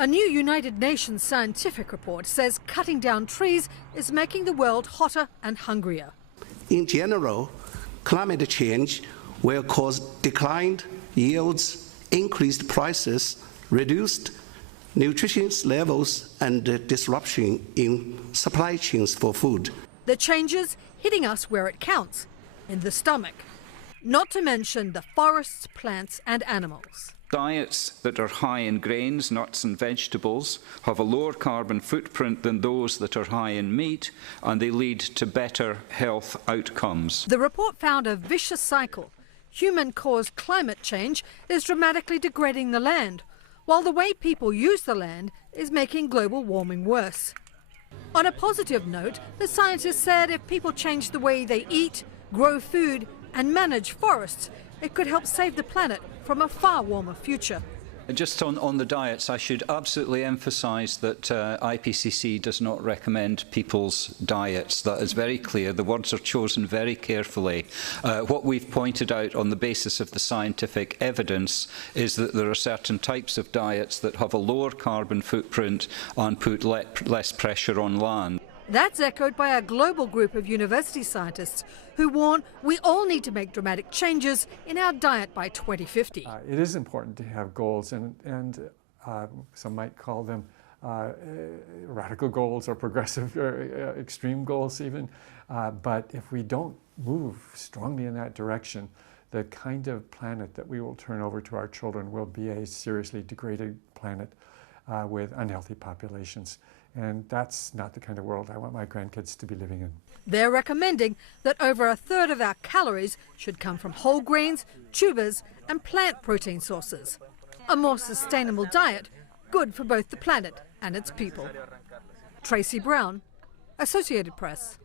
A new United Nations scientific report says cutting down trees is making the world hotter and hungrier. In general, climate change will cause declined yields, increased prices, reduced nutrition levels, and disruption in supply chains for food. The changes hitting us where it counts, in the stomach. Not to mention the forests, plants and animals. Diets that are high in grains, nuts and vegetables have a lower carbon footprint than those that are high in meat, and they lead to better health outcomes. The report found a vicious cycle. Human-caused climate change is dramatically degrading the land, while the way people use the land is making global warming worse. On a positive note, the scientists said if people change the way they eat, grow food and manage forests, it could help save the planet from a far warmer future. Just on the diets, I should absolutely emphasise that IPCC does not recommend people's diets. That is very clear. The words are chosen very carefully. What we've pointed out on the basis of the scientific evidence is that there are certain types of diets that have a lower carbon footprint and put less pressure on land. That's echoed by a global group of university scientists who warn we all need to make dramatic changes in our diet by 2050. It is important to have goals, and some might call them radical goals or progressive or extreme goals even. But if we don't move strongly in that direction, the kind of planet that we will turn over to our children will be a seriously degraded planet with unhealthy populations. And that's not the kind of world I want my grandkids to be living in. They're recommending that over a third of our calories should come from whole grains, tubers and plant protein sources. A more sustainable diet, good for both the planet and its people. Tracy Brown, Associated Press.